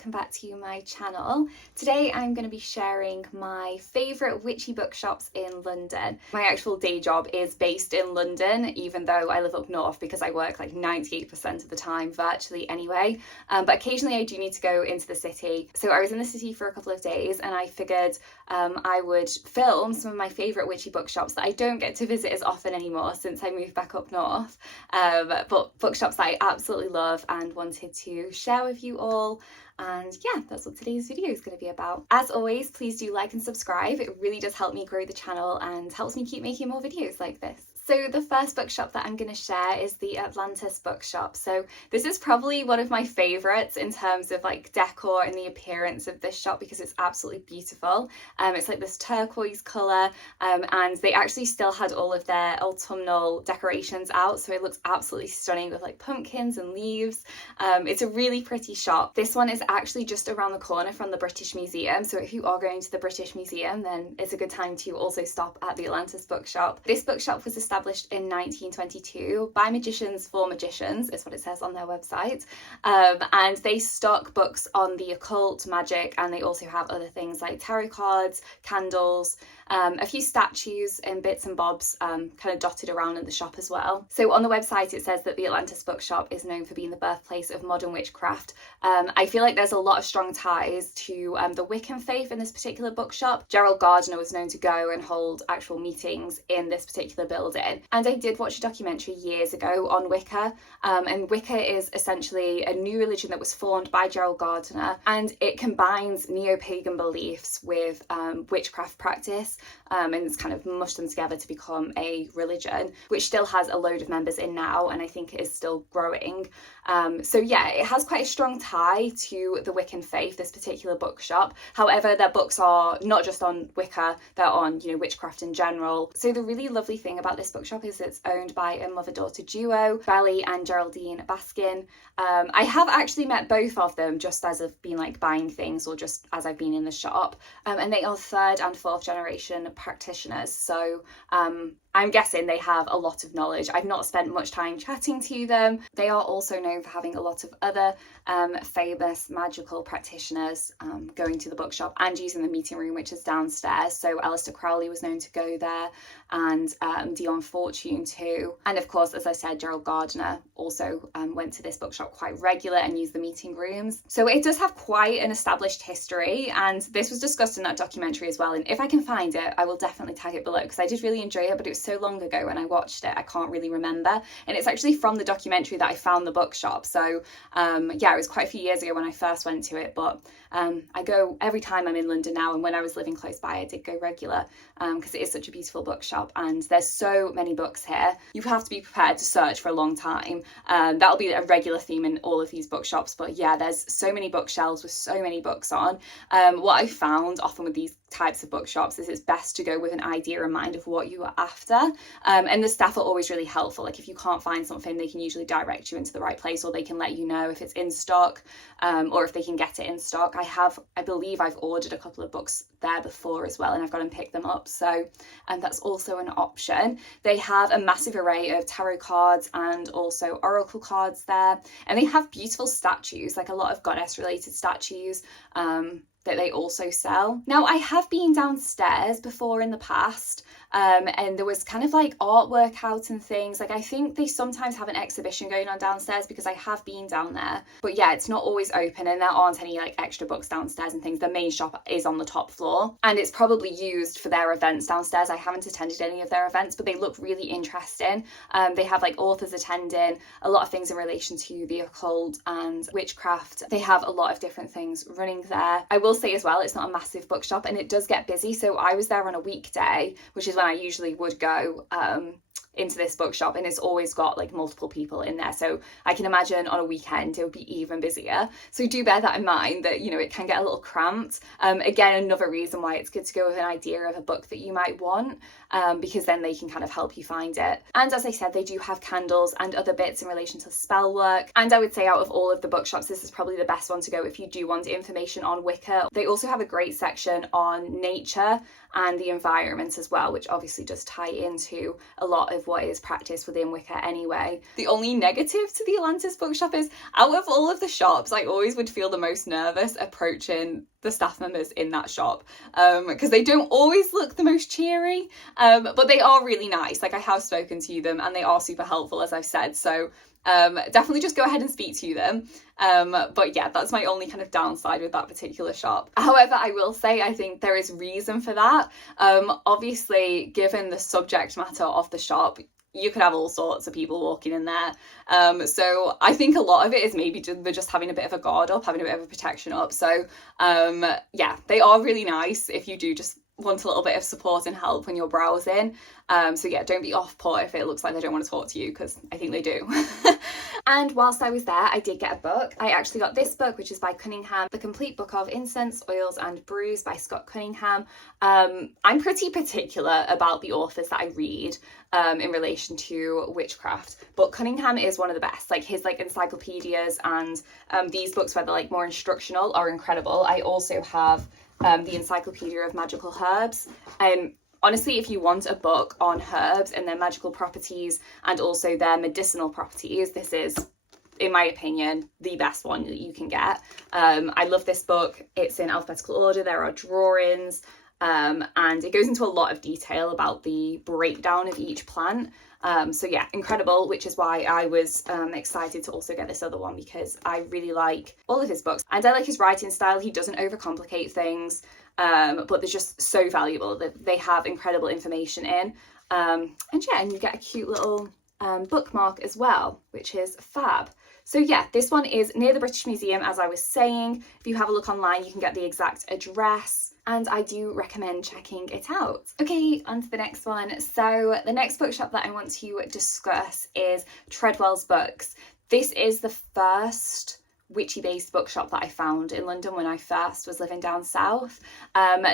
welcome back to my channel. Today I'm going to be sharing my favourite witchy bookshops in London. My actual day job is based in London, even though I live up north because I work like 98% of the time virtually anyway, but occasionally I do need to go into the city. So I was in the city for a couple of days and I figured I would film some of my favourite witchy bookshops that I don't get to visit as often anymore since I moved back up north, but bookshops that I absolutely love and wanted to share with you all. And yeah, that's what today's video is going to be about. As always, please do like and subscribe. It really does help me grow the channel and helps me keep making more videos like this. So the first bookshop that I'm going to share is the Atlantis Bookshop. So this is probably one of my favourites in terms of like decor and the appearance of this shop because it's absolutely beautiful. It's like this turquoise colour, and they actually still had all of their autumnal decorations out, so it looks absolutely stunning with like pumpkins and leaves. It's a really pretty shop. This one is actually just around the corner from the British Museum, so if you are going to the British Museum then it's a good time to also stop at the Atlantis Bookshop. This bookshop was established in 1922 by magicians for magicians, is what it says on their website, and they stock books on the occult, magic, and they also have other things like tarot cards, candles, a few statues and bits and bobs kind of dotted around in the shop as well. So on the website it says that the Atlantis Bookshop is known for being the birthplace of modern witchcraft. I feel like there's a lot of strong ties to the Wiccan faith in this particular bookshop. Gerald Gardner was known to go and hold actual meetings in this particular building. And I did watch a documentary years ago on Wicca, and Wicca is essentially a new religion that was formed by Gerald Gardner, and it combines neo-pagan beliefs with witchcraft practice, and it's kind of mushed them together to become a religion, which still has a load of members in now, and I think it is still growing. So yeah, it has quite a strong tie to the Wiccan faith, this particular bookshop. However, their books are not just on Wicca, they're on, you know, witchcraft in general. So the really lovely thing about this bookshop is it's owned by a mother-daughter duo, Belly and Geraldine Baskin. I have actually met both of them just as I've been like buying things or just as I've been in the shop, and they are third and fourth generation practitioners, so I'm guessing they have a lot of knowledge. I've not spent much time chatting to them. They are also known for having a lot of other famous magical practitioners going to the bookshop and using the meeting room, which is downstairs. So Aleister Crowley was known to go there, and Dion Fortune too. And of course, as I said, Gerald Gardner also went to this bookshop quite regular and used the meeting rooms. So it does have quite an established history, and this was discussed in that documentary as well. And if I can find it, I will definitely tag it below because I did really enjoy it, but it was so long ago when I watched it, I can't really remember. And it's actually from the documentary that I found the bookshop. So yeah, it was quite a few years ago when I first went to it, but I go every time I'm in London now, and when I was living close by I did go regular because it is such a beautiful bookshop and there's so many books here. You have to be prepared to search for a long time. That'll be a regular theme in all of these bookshops, but yeah, there's so many bookshelves with so many books on. What I found often with these types of bookshops is it's best to go with an idea in mind of what you are after, and the staff are always really helpful. Like if you can't find something, they can usually direct you into the right place, or they can let you know if it's in stock, or if they can get it in stock. I believe I've ordered a couple of books there before as well, and I've gone and picked them up, so that's also an option. They have a massive array of tarot cards and also oracle cards there, and they have beautiful statues, like a lot of goddess related statues that they also sell. Now, I have been downstairs before in the past, and there was kind of like artwork out and things. Like I think they sometimes have an exhibition going on downstairs because I have been down there, but yeah, it's not always open and there aren't any like extra books downstairs and things. The main shop is on the top floor and it's probably used for their events downstairs. I haven't attended any of their events, but they look really interesting. They have like authors attending, a lot of things in relation to the occult and witchcraft. They have a lot of different things running there. I will say as well, it's not a massive bookshop and it does get busy. So I was there on a weekday, which is when I usually would go into this bookshop, and it's always got like multiple people in there, so I can imagine on a weekend it would be even busier. So do bear that in mind, that you know it can get a little cramped. Again, another reason why it's good to go with an idea of a book that you might want, because then they can kind of help you find it. And as I said, they do have candles and other bits in relation to spell work, and I would say out of all of the bookshops this is probably the best one to go if you do want information on Wicca. They also have a great section on nature and the environment as well, which obviously does tie into a lot of what is practiced within Wicca anyway. The only negative to the Atlantis Bookshop is, out of all of the shops, I always would feel the most nervous approaching the staff members in that shop, because they don't always look the most cheery, but they are really nice. Like, I have spoken to them and they are super helpful, as I've said, so definitely just go ahead and speak to them. But yeah, that's my only kind of downside with that particular shop. However, I will say I think there is reason for that. Obviously, given the subject matter of the shop, you could have all sorts of people walking in there. So I think a lot of it is maybe they're just having a bit of a guard up, having a bit of a protection up. So yeah, they are really nice if you do just want a little bit of support and help when you're browsing. So yeah, don't be off put if it looks like they don't want to talk to you, because I think they do. And whilst I was there, I did get a book. I actually got this book, which is by Cunningham, The Complete Book of Incense, Oils and Brews by Scott Cunningham. I'm pretty particular about the authors that I read in relation to witchcraft, but Cunningham is one of the best. Like, his encyclopedias and these books, where they're like more instructional, are incredible. I also have the Encyclopedia of Magical Herbs, and honestly, if you want a book on herbs and their magical properties and also their medicinal properties, this is, in my opinion, the best one that you can get. I love this book. It's in alphabetical order. There are drawings, and it goes into a lot of detail about the breakdown of each plant. So yeah, incredible, which is why I was excited to also get this other one, because I really like all of his books and I like his writing style. He doesn't overcomplicate things, but they're just so valuable. That they have incredible information in, and yeah, and you get a cute little bookmark as well, which is fab. So yeah, this one is near the British Museum, as I was saying. If you have a look online, you can get the exact address, and I do recommend checking it out. Okay, on to the next one. So the next bookshop that I want to discuss is Treadwell's Books. This is the first witchy-based bookshop that I found in London when I first was living down south.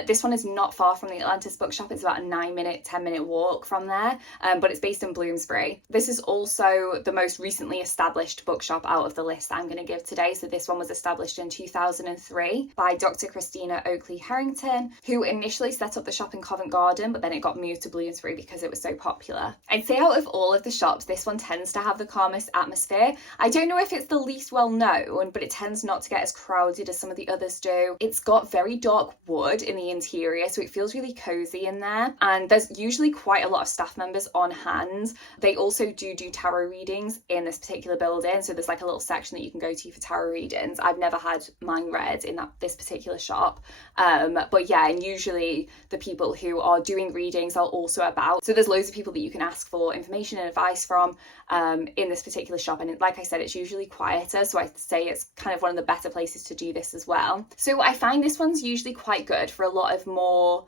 This one is not far from the Atlantis Bookshop. It's about a 10-minute walk from there, but it's based in Bloomsbury. This is also the most recently established bookshop out of the list I'm going to give today. So this one was established in 2003 by Dr. Christina Oakley Harrington, who initially set up the shop in Covent Garden, but then it got moved to Bloomsbury because it was so popular. I'd say out of all of the shops, this one tends to have the calmest atmosphere. I don't know if it's the least well known, but it tends not to get as crowded as some of the others do. It's got very dark wood in the interior, so it feels really cozy in there, and there's usually quite a lot of staff members on hand. They also do tarot readings in this particular building, so there's like a little section that you can go to for tarot readings. I've never had mine read in this particular shop, but yeah, and usually the people who are doing readings are also about, so there's loads of people that you can ask for information and advice from in this particular shop. And like I said, it's usually quieter, so I'd say it's kind of one of the better places to do this as well. So I find this one's usually quite good for a lot of more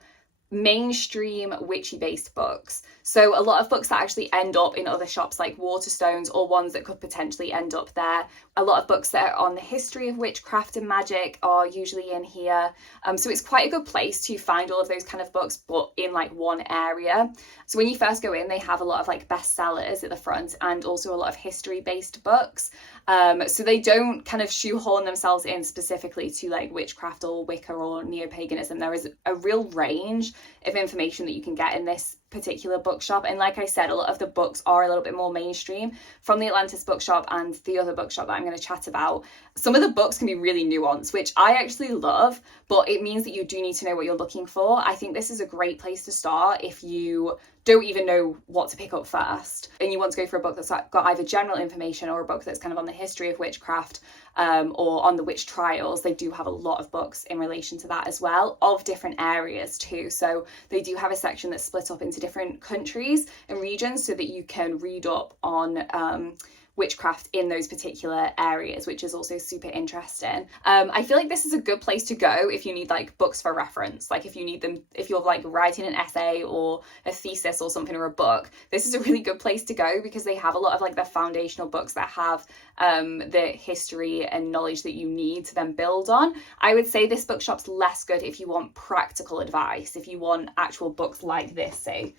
mainstream witchy based books. So a lot of books that actually end up in other shops like Waterstones, or ones that could potentially end up there. A lot of books that are on the history of witchcraft and magic are usually in here. So it's quite a good place to find all of those kind of books, but in like one area. So when you first go in, they have a lot of like bestsellers at the front, and also a lot of history based books. So they don't kind of shoehorn themselves in specifically to like witchcraft or Wicca or Neo-paganism. There is a real range of information that you can get in this particular bookshop, and like I said, a lot of the books are a little bit more mainstream from the Atlantis Bookshop and the other bookshop that I'm going to chat about. Some of the books can be really nuanced, which I actually love, but it means that you do need to know what you're looking for. I think this is a great place to start if you don't even know what to pick up first and you want to go for a book that's got either general information or a book that's kind of on the history of witchcraft, or on the witch trials. They do have a lot of books in relation to that as well, of different areas too. So they do have a section that's split up into different countries and regions so that you can read up on witchcraft in those particular areas, which is also super interesting. I feel like this is a good place to go if you need like books for reference, like if you need them, if you're like writing an essay or a thesis or something, or a book. This is a really good place to go because they have a lot of like the foundational books that have the history and knowledge that you need to then build on. I would say this bookshop's less good if you want practical advice, if you want actual books like this, say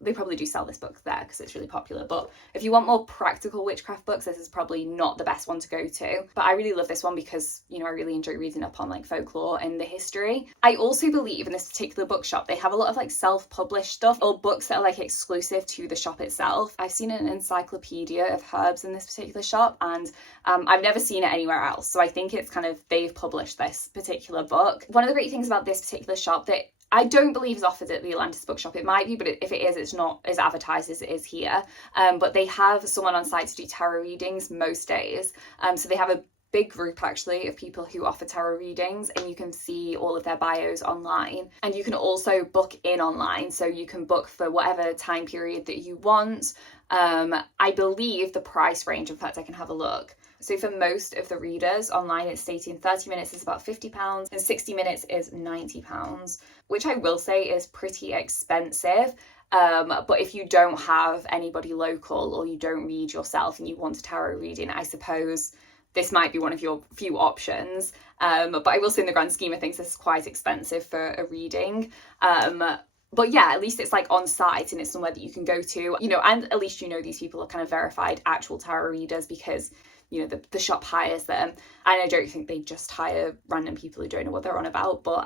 They probably do sell this book there because it's really popular, but if you want more practical witchcraft books, this is probably not the best one to go to. But I really love this one because, you know, I really enjoy reading up on like folklore and the history. I also believe in this particular bookshop, they have a lot of like self-published stuff or books that are like exclusive to the shop itself. I've seen an encyclopedia of herbs in this particular shop, and I've never seen it anywhere else. So I think it's kind of, they've published this particular book. One of the great things about this particular shop that I don't believe is offered at the Atlantis Bookshop. It might be, but if it is, it's not as advertised as it is here. But they have someone on site to do tarot readings most days. So they have a big group actually of people who offer tarot readings, and you can see all of their bios online. And you can also book in online, so you can book for whatever time period that you want. I believe the price range, in fact I can have a look. So for most of the readers online, it's stating 30 minutes is about £50 and 60 minutes is £90, which I will say is pretty expensive. But if you don't have anybody local or you don't read yourself and you want a tarot reading, I suppose this might be one of your few options. But I will say in the grand scheme of things, this is quite expensive for a reading. But yeah, at least it's like on site and it's somewhere that you can go to, you know, and at least you know these people are kind of verified actual tarot readers because, you know, the shop hires them. And I don't think they just hire random people who don't know what they're on about, but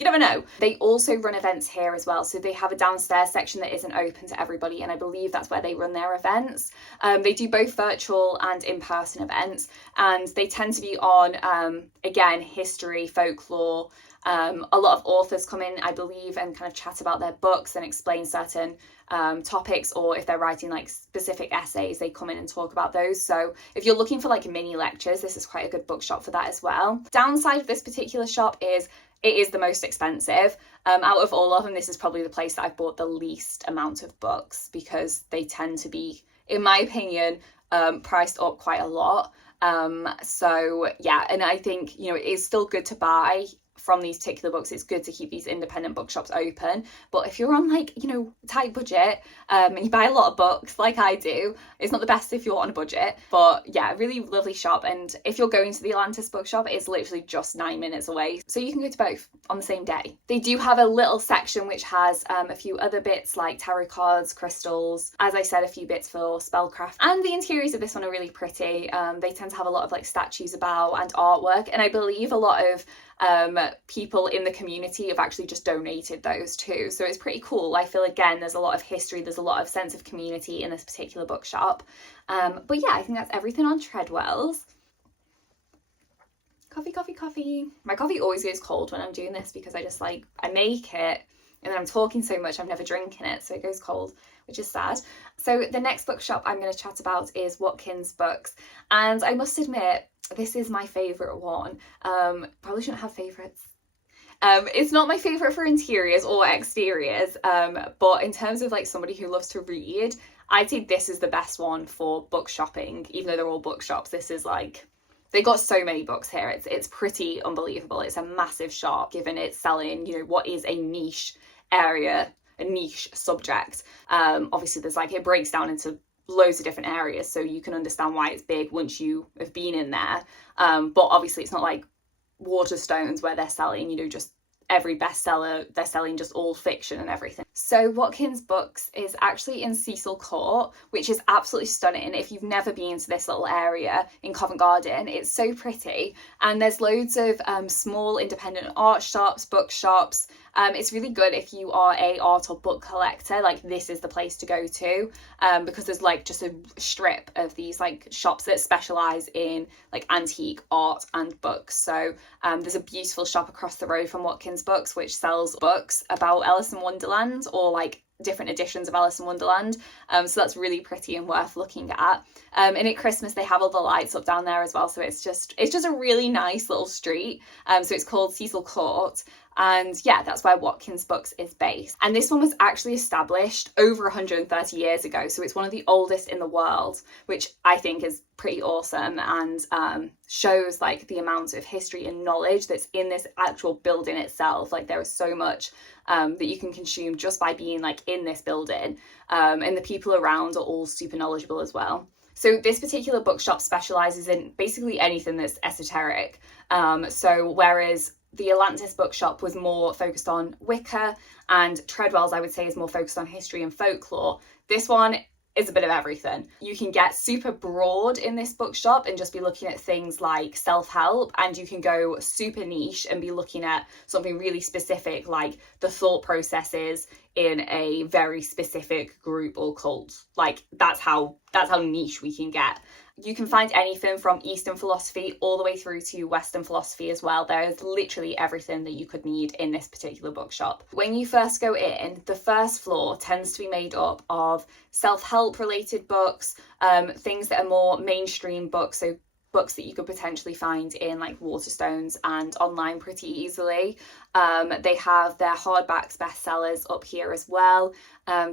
you never know. They also run events here as well. So they have a downstairs section that isn't open to everybody, and I believe that's where they run their events. They do both virtual and in-person events, and they tend to be on, again, history, folklore. A lot of authors come in, I believe, and kind of chat about their books and explain certain topics, or if they're writing like specific essays, they come in and talk about those. So if you're looking for like mini lectures, this is quite a good bookshop for that as well. Downside of this particular shop is it is the most expensive. Out of all of them, this is probably the place that I've bought the least amount of books, because they tend to be, in my opinion, priced up quite a lot. So yeah, and I think, you know, it is still good to buy from these particular books. It's good to keep these independent bookshops open, but if you're on like, you know, tight budget, and you buy a lot of books like I do, it's not the best if you're on a budget. But yeah, really lovely shop. And if you're going to the Atlantis Bookshop, it's literally just 9 minutes away, so you can go to both on the same day. They do have a little section which has a few other bits like tarot cards, crystals, as I said, a few bits for spellcraft, and the interiors of this one are really pretty. They tend to have a lot of like statues about and artwork, and I believe a lot of people in the community have actually just donated those too, so it's pretty cool. I feel, again, there's a lot of history, there's a lot of sense of community in this particular bookshop. But yeah, I think that's everything on Treadwell's. Coffee, coffee, coffee. My coffee always goes cold when I'm doing this because I just like, I make it and then I'm talking so much I'm never drinking it, so it goes cold, which is sad. So the next bookshop I'm going to chat about is Watkins Books, and I must admit, this is my favourite one. Probably shouldn't have favourites. It's not my favourite for interiors or exteriors, but in terms of like somebody who loves to read, I'd say this is the best one for book shopping. Even though they're all bookshops, this is like, they got so many books here. It's pretty unbelievable. It's a massive shop, given it's selling, you know, what is a niche area, a niche subject. Obviously there's like, it breaks down into loads of different areas, so you can understand why it's big once you have been in there. But obviously it's not like Waterstones where they're selling, you know, just every bestseller. They're selling just all fiction and everything. So Watkins Books is actually in Cecil Court, which is absolutely stunning. If you've never been to this little area in Covent Garden, it's so pretty. And there's loads of small independent art shops, bookshops. It's really good if you are a art or book collector. Like, this is the place to go to, because there's like just a strip of these like shops that specialize in like antique art and books. So there's a beautiful shop across the road from Watkins Books which sells books about Alice in Wonderland, or like different editions of Alice in Wonderland. So that's really pretty and worth looking at. And at Christmas they have all the lights up down there as well, so it's just a really nice little street. So it's called Cecil Court. And yeah, that's where Watkins Books is based. And this one was actually established over 130 years ago. So it's one of the oldest in the world, which I think is pretty awesome, and shows like the amount of history and knowledge that's in this actual building itself. Like, there is so much that you can consume just by being like in this building. And the people around are all super knowledgeable as well. So this particular bookshop specializes in basically anything that's esoteric. So whereas the Atlantis Bookshop was more focused on Wicca, and Treadwell's, I would say, is more focused on history and folklore. This one is a bit of everything. You can get super broad in this bookshop and just be looking at things like self-help, and you can go super niche and be looking at something really specific, like the thought processes in a very specific group or cult. Like that's how niche we can get. You can find anything from Eastern philosophy all the way through to Western philosophy as well. There's literally everything that you could need in this particular bookshop. When you first go in, the first floor tends to be made up of self-help related books, things that are more mainstream books, so books that you could potentially find in like Waterstones and online pretty easily. They have their hardbacks bestsellers up here as well.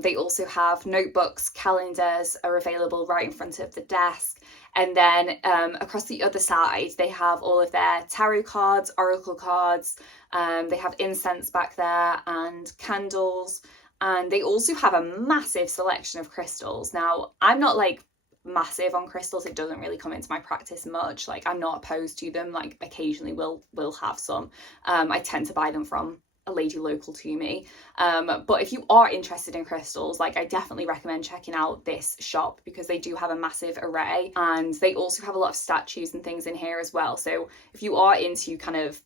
They also have notebooks, calendars are available right in front of the desk. And then across the other side, they have all of their tarot cards, oracle cards. They have incense back there and candles. And they also have a massive selection of crystals. Now, I'm not like massive on crystals. It doesn't really come into my practice much. Like, I'm not opposed to them. Like, occasionally we'll have some. I tend to buy them from a lady local to me. But if you are interested in crystals, like, I definitely recommend checking out this shop because they do have a massive array, and they also have a lot of statues and things in here as well. So if you are into kind of,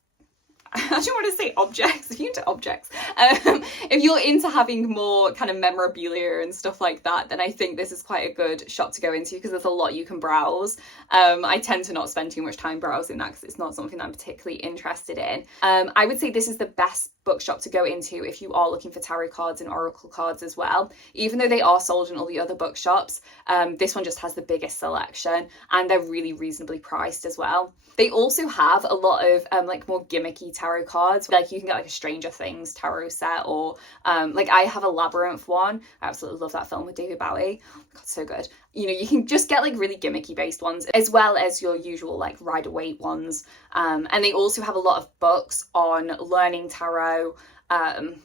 I don't want to say objects, if you're into objects, if you're into having more kind of memorabilia and stuff like that, then I think this is quite a good shop to go into because there's a lot you can browse. I tend to not spend too much time browsing that because it's not something I'm particularly interested in. I would say this is the best bookshop to go into if you are looking for tarot cards and oracle cards as well. Even though they are sold in all the other bookshops, this one just has the biggest selection, and they're really reasonably priced as well. They also have a lot of like more gimmicky tarot cards. Like, you can get like a Stranger Things tarot set, or like I have a Labyrinth one. I absolutely love that film with David Bowie. God, so good. You know, you can just get like really gimmicky based ones as well as your usual like Rider-Waite ones. And they also have a lot of books on learning tarot,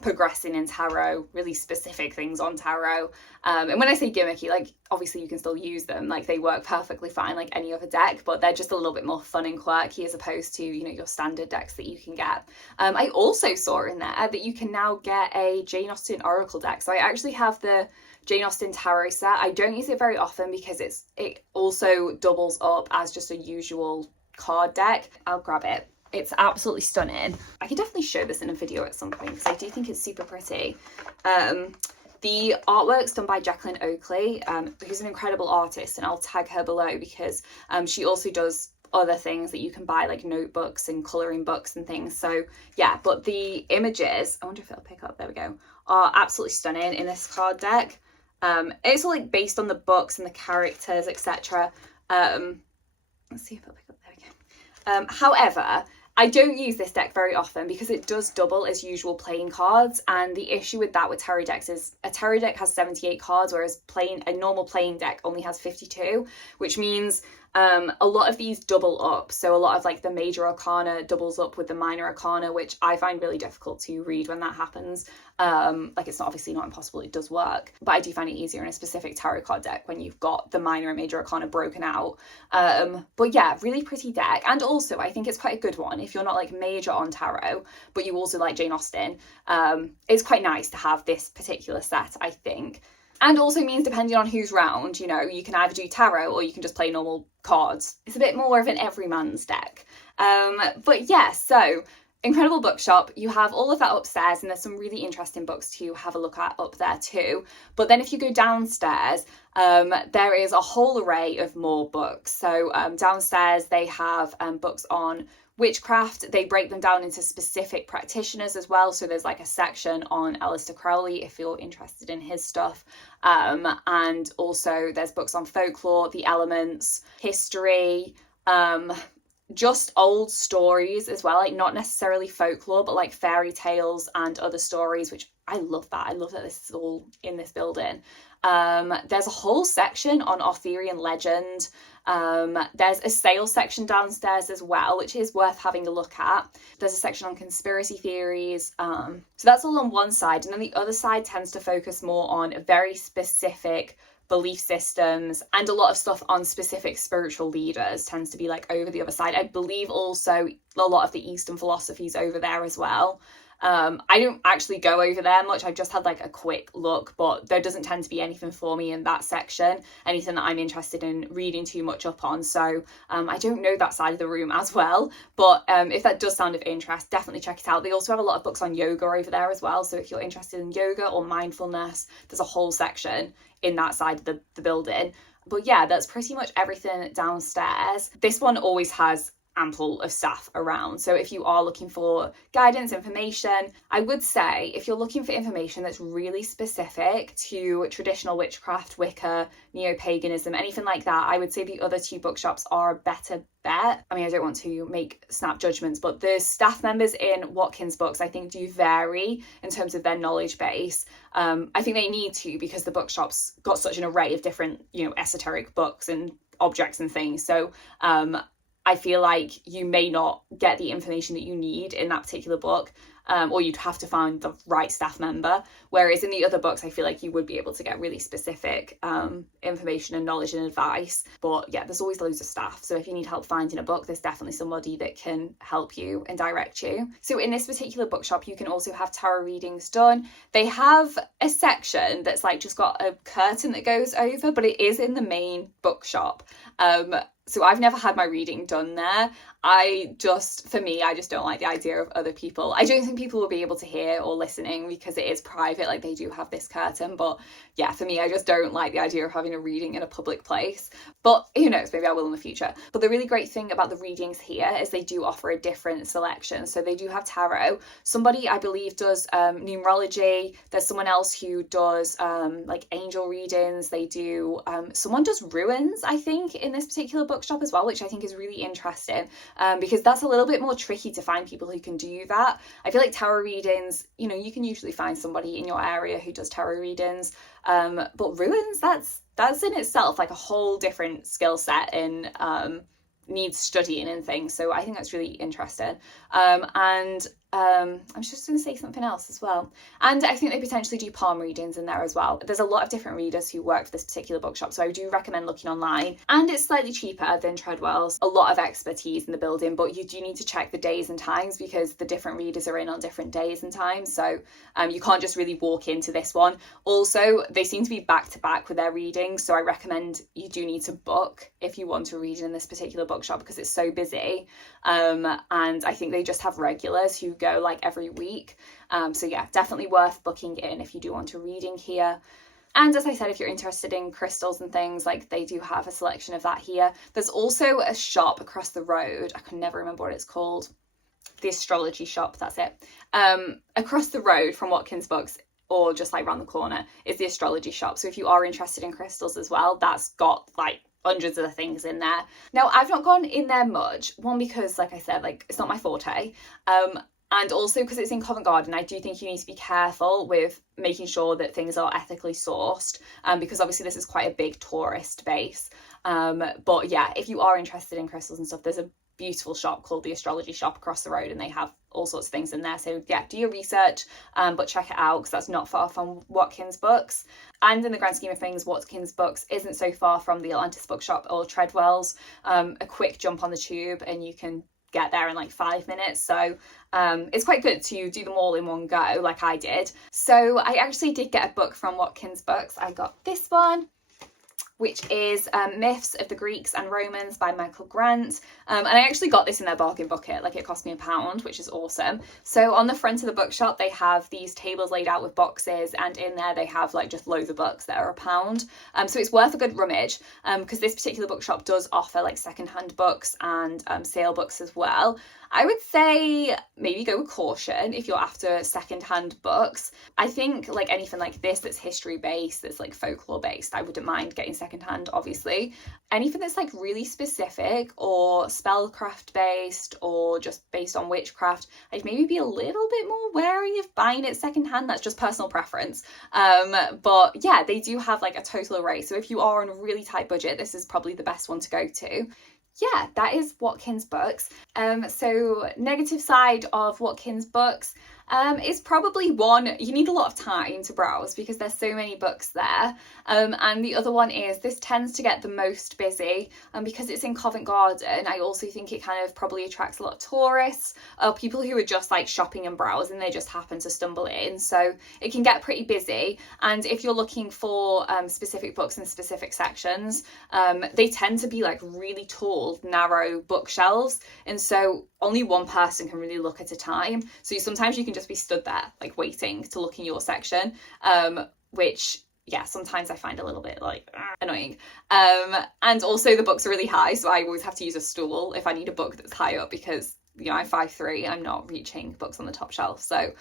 progressing in tarot, really specific things on tarot. And when I say gimmicky, like, obviously you can still use them, like they work perfectly fine like any other deck, but they're just a little bit more fun and quirky as opposed to, you know, your standard decks that you can get. I also saw in there that you can now get a Jane Austen Oracle deck. So I actually have the Jane Austen tarot set. I don't use it very often because it also doubles up as just a usual card deck. I'll grab it. It's absolutely stunning. I can definitely show this in a video at some point because I do think it's super pretty. The artwork's done by Jacqueline Oakley, who's an incredible artist, and I'll tag her below because she also does other things that you can buy, like notebooks and colouring books and things. So yeah, but the images, I wonder if it'll pick up, there we go, are absolutely stunning in this card deck. It's all like based on the books and the characters, etc. Let's see if it'll pick up, there we go. However, I don't use this deck very often because it does double as usual playing cards, and the issue with that with tarot decks is a tarot deck has 78 cards, whereas a normal playing deck only has 52, which means a lot of these double up. So a lot of like the major arcana doubles up with the minor arcana, which I find really difficult to read when that happens. Like, it's obviously not impossible, it does work, but I do find it easier in a specific tarot card deck when you've got the minor and major arcana broken out. But yeah, really pretty deck. And also I think it's quite a good one if you're not like major on tarot, but you also like Jane Austen. It's quite nice to have this particular set, I think. And also means, depending on who's round, you know, you can either do tarot or you can just play normal cards. It's a bit more of an everyman's deck. But yeah, so incredible bookshop. You have all of that upstairs, and there's some really interesting books to have a look at up there too. But then if you go downstairs, there is a whole array of more books. So downstairs they have books on witchcraft. They break them down into specific practitioners as well. So there's like a section on Aleister Crowley if you're interested in his stuff. And also there's books on folklore, the elements, history, just old stories as well, like not necessarily folklore, but like fairy tales and other stories, which I love that. I love that this is all in this building. There's a whole section on Arthurian legend. There's a sales section downstairs as well, which is worth having a look at. There's a section on conspiracy theories. So that's all on one side. And then the other side tends to focus more on very specific belief systems, and a lot of stuff on specific spiritual leaders tends to be like over the other side. I believe also a lot of the Eastern philosophies over there as well. I don't actually go over there much. I've just had like a quick look, but there doesn't tend to be anything for me in that section, anything that I'm interested in reading too much up on. So I don't know that side of the room as well, but if that does sound of interest, definitely check it out. They also have a lot of books on yoga over there as well. So if you're interested in yoga or mindfulness, there's a whole section in that side of the building. But yeah, that's pretty much everything downstairs. This one always has ample of staff around. So if you are looking for guidance, information, I would say if you're looking for information that's really specific to traditional witchcraft, Wicca, Neo-paganism, anything like that, I would say the other two bookshops are a better bet. I mean, I don't want to make snap judgments, but the staff members in Watkins Books, I think, do vary in terms of their knowledge base. I think they need to, because the bookshop's got such an array of different, esoteric books and objects and things. So I feel like you may not get the information that you need in that particular book, or you'd have to find the right staff member. Whereas in the other books, I feel like you would be able to get really specific information and knowledge and advice. But yeah, there's always loads of staff. So if you need help finding a book, there's definitely somebody that can help you and direct you. So in this particular bookshop, you can also have tarot readings done. They have a section that's like just got a curtain that goes over, but it is in the main bookshop. So I've never had my reading done there. I just don't like the idea of other people. I don't think people will be able to hear or listening because it is private, like they do have this curtain. But yeah, for me, I just don't like the idea of having a reading in a public place. But who knows, maybe I will in the future. But the really great thing about the readings here is they do offer a different selection. So they do have tarot. Somebody, I believe, does numerology. There's someone else who does like angel readings. They do, someone does ruins, I think, in this particular bookshop as well, which I think is really interesting. Because that's a little bit more tricky to find people who can do that. I feel like tarot readings, you can usually find somebody in your area who does tarot readings. But ruins, that's in itself like a whole different skill set and needs studying and things. So I think that's really interesting. And I was just going to say something else as well. And I think they potentially do palm readings in there as well. There's a lot of different readers who work for this particular bookshop, so I do recommend looking online. And it's slightly cheaper than Treadwell's. A lot of expertise in the building, but you do need to check the days and times because the different readers are in on different days and times. So you can't just really walk into this one. Also, they seem to be back to back with their readings, so I recommend you do need to book if you want to read in this particular bookshop because it's so busy. And I think they just have regulars who go like every week. So yeah, definitely worth booking in if you do want a reading here. And as I said, if you're interested in crystals and things, like they do have a selection of that here. There's also a shop across the road. I can never remember what it's called. The astrology shop, that's it. Across the road from Watkins Books, or just like around the corner, is the astrology shop. So if you are interested in crystals as well, that's got like hundreds of things in there. Now, I've not gone in there much. One, because like I said, like it's not my forte. And also because it's in Covent Garden, I do think you need to be careful with making sure that things are ethically sourced, because obviously this is quite a big tourist base. But yeah, if you are interested in crystals and stuff, there's a beautiful shop called the Astrology Shop across the road, and they have all sorts of things in there. So yeah, do your research, but check it out because that's not far from Watkins Books. And in the grand scheme of things, Watkins Books isn't so far from the Atlantis Bookshop or Treadwell's. A quick jump on the tube and you can get there in like 5 minutes. So it's quite good to do them all in one go like I did. So I actually did get a book from Watkins Books. I got this one, which is Myths of the Greeks and Romans by Michael Grant. And I actually got this in their bargain bucket, like it cost me £1, which is awesome. So on the front of the bookshop, they have these tables laid out with boxes, and in there they have like just loads of books that are £1. So it's worth a good rummage, because this particular bookshop does offer like secondhand books and sale books as well. I would say maybe go with caution if you're after secondhand books. I think like anything like this that's history based, that's like folklore based, I wouldn't mind getting secondhand, obviously. Anything that's like really specific or spellcraft based or just based on witchcraft, I'd maybe be a little bit more wary of buying it secondhand. That's just personal preference. But yeah, they do have like a total array. So if you are on a really tight budget, this is probably the best one to go to. Yeah, that is Watkins Books. So negative side of Watkins Books, It's probably one, you need a lot of time to browse because there's so many books there. And the other one is this tends to get the most busy, and because it's in Covent Garden, I also think it kind of probably attracts a lot of tourists, people who are just like shopping and browsing, they just happen to stumble in. So it can get pretty busy. And if you're looking for specific books in specific sections, they tend to be like really tall, narrow bookshelves. And so only one person can really look at a time. So sometimes you can just be stood there like waiting to look in your section, which yeah, sometimes I find a little bit like annoying. And also the books are really high, so I always have to use a stool if I need a book that's high up, because you know, I'm 5'3", I'm not reaching books on the top shelf. So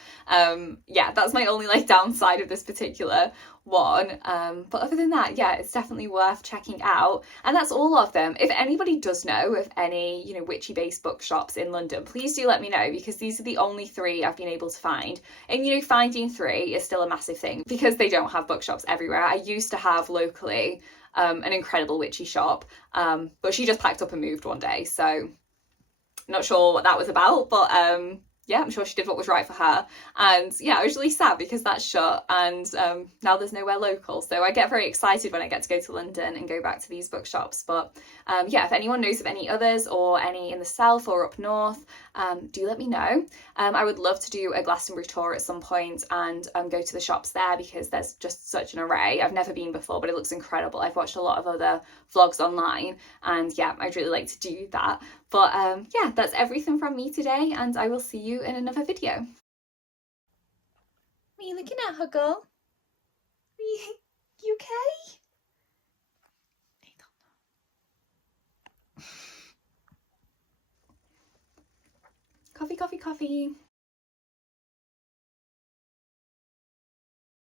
yeah, that's my only like downside of this particular one. But other than that, yeah, it's definitely worth checking out. And that's all of them. If anybody does know of any, you know, witchy based bookshops in London, please do let me know, because these are the only 3 I've been able to find. And you know, finding 3 is still a massive thing because they don't have bookshops everywhere. I used to have locally an incredible witchy shop, but she just packed up and moved one day. So not sure what that was about, but yeah, I'm sure she did what was right for her. And yeah, I was really sad because that's shut, and now there's nowhere local. So I get very excited when I get to go to London and go back to these bookshops. But yeah, if anyone knows of any others or any in the south or up north, do let me know. I would love to do a Glastonbury tour at some point and go to the shops there, because there's just such an array. I've never been before, but it looks incredible. I've watched a lot of other vlogs online, and yeah, I'd really like to do that. But yeah, that's everything from me today, and I will see you in another video. What are you looking at, Huggle? You okay? I don't know. Coffee, coffee, coffee.